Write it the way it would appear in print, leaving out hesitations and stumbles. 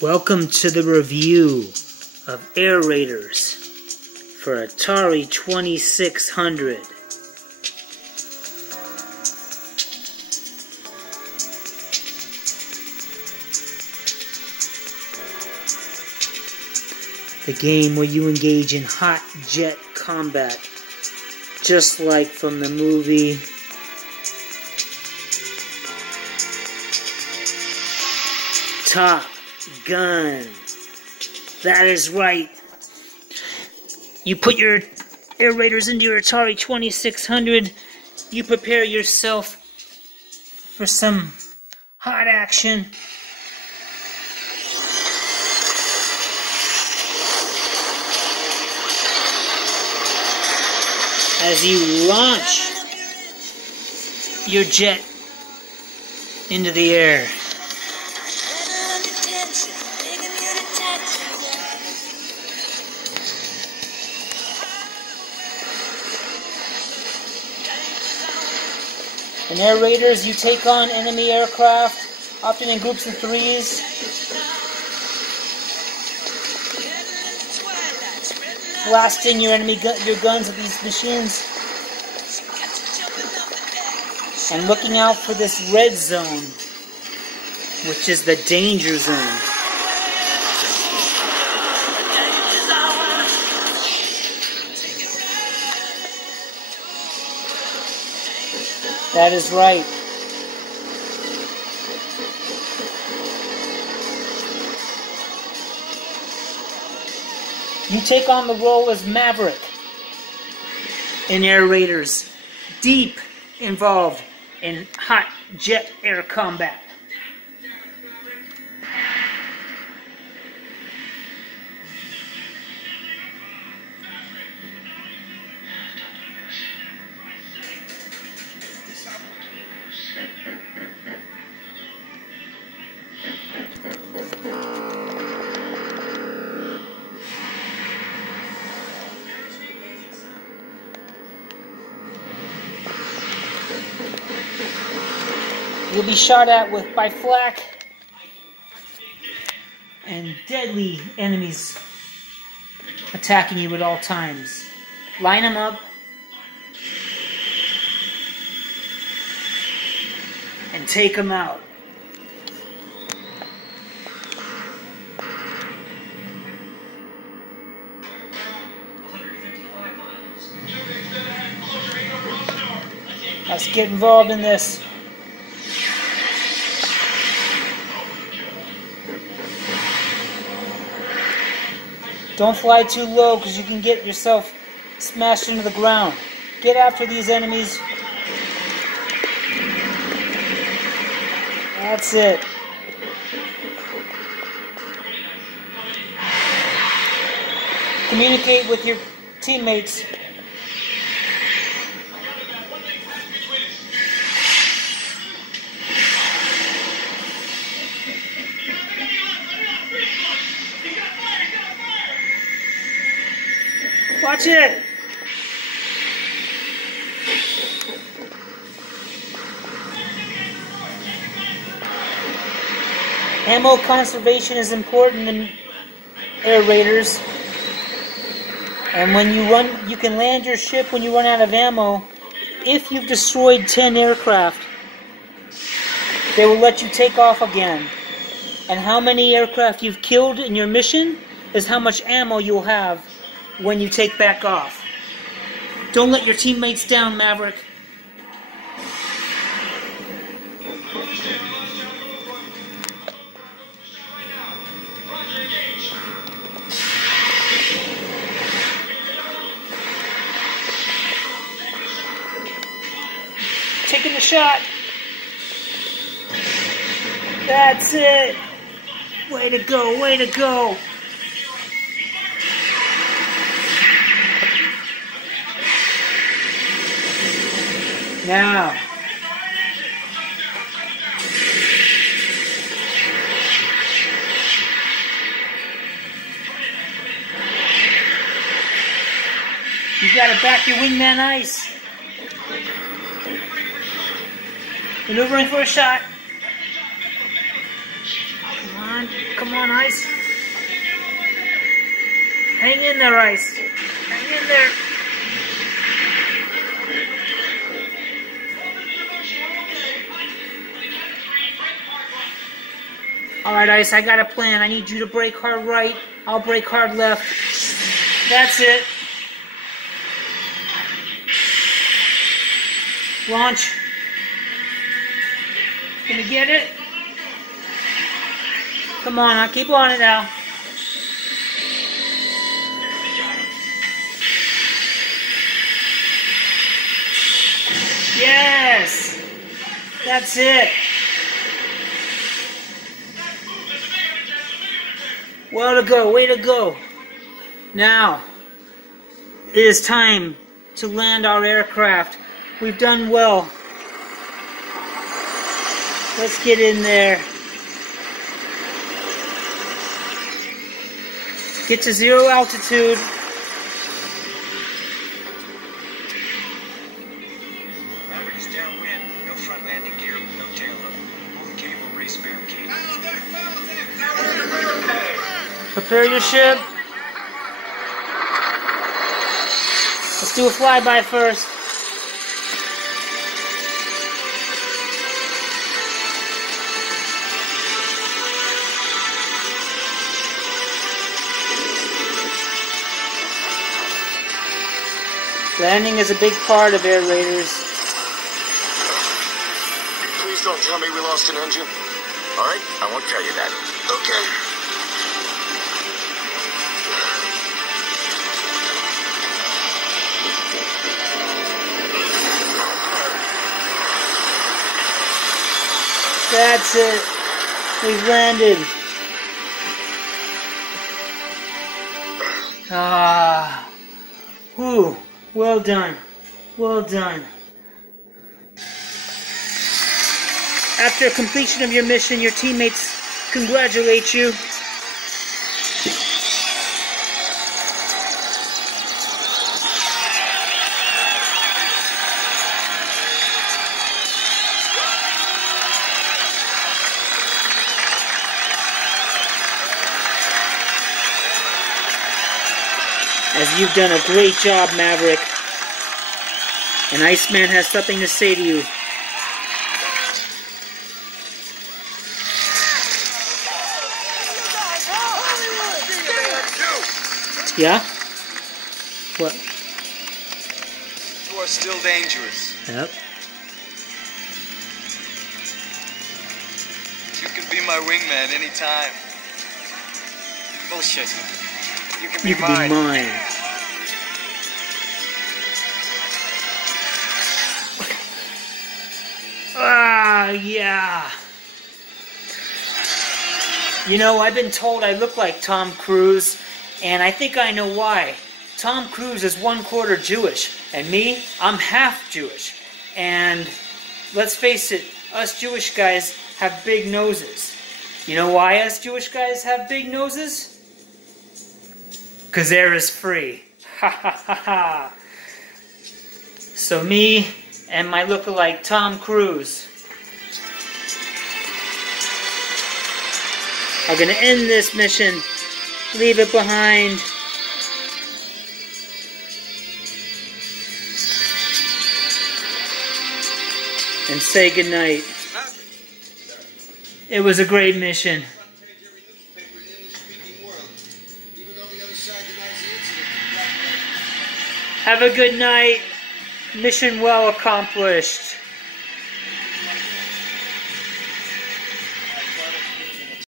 Welcome to the review of Air Raiders for Atari 2600. The game where you engage in hot jet combat, just like from the movie Top Gun. That is right. You put your Air Raiders into your Atari 2600. You prepare yourself for some hot action. As you launch your jet into the air. In Air Raiders, you take on enemy aircraft, often in groups of threes. Blasting your guns at these machines. And looking out for this red zone, which is the danger zone. That is right. You take on the role as Maverick in Air Raiders, deep involved in hot jet air combat. You'll be shot at by flak and deadly enemies attacking you at all times. Line them up and take them out. Let's get involved in this. Don't fly too low because you can get yourself smashed into the ground. Get after these enemies. That's it. Communicate with your teammates. Watch it! Ammo conservation is important in Air Raiders. And when you can land your ship when you run out of ammo. If you've destroyed 10 aircraft, they will let you take off again. And how many aircraft you've killed in your mission is how much ammo you'll have when you take back off. Don't let your teammates down, Maverick. Taking the shot. That's it. Way to go, way to go. Now, you gotta back your wingman ice. Maneuvering for a shot. Come on. on. Come on, Ice. Hang in there, Ice. Hang in there. Alright, Ice, I got a plan. I need you to brake hard right. I'll brake hard left. That's it. Launch. Can you get it? Come on, I'll keep on it now. Yes! That's it. Well to go, way to go. Now, it is time to land our aircraft. We've done well. Let's get in there. Get to 0 altitude. Maverick is downwind. No front landing gear, no tail hook. Move cable, race spare key. Prepare your ship. Let's do a flyby first. Landing is a big part of air raiders. Please don't tell me we lost an engine. All right, I won't tell you that. Okay. That's it. We've landed. Ah. Whew. Well done. Well done. After completion of your mission, your teammates congratulate you. As you've done a great job, Maverick. And Iceman has something to say to you. Yeah? What? You are still dangerous. Yep. You can be my wingman anytime. Bullshit. You can be You can be mine. Ah, yeah. You know, I've been told I look like Tom Cruise, and I think I know why. Tom Cruise is 1/4 Jewish, and me, I'm half Jewish. And let's face it, us Jewish guys have big noses. You know why us Jewish guys have big noses? 'Cause air is free. Ha ha ha ha. So me and my lookalike Tom Cruise are gonna end this mission, leave it behind. And say goodnight. It was a great mission. Have a good night. Mission well accomplished.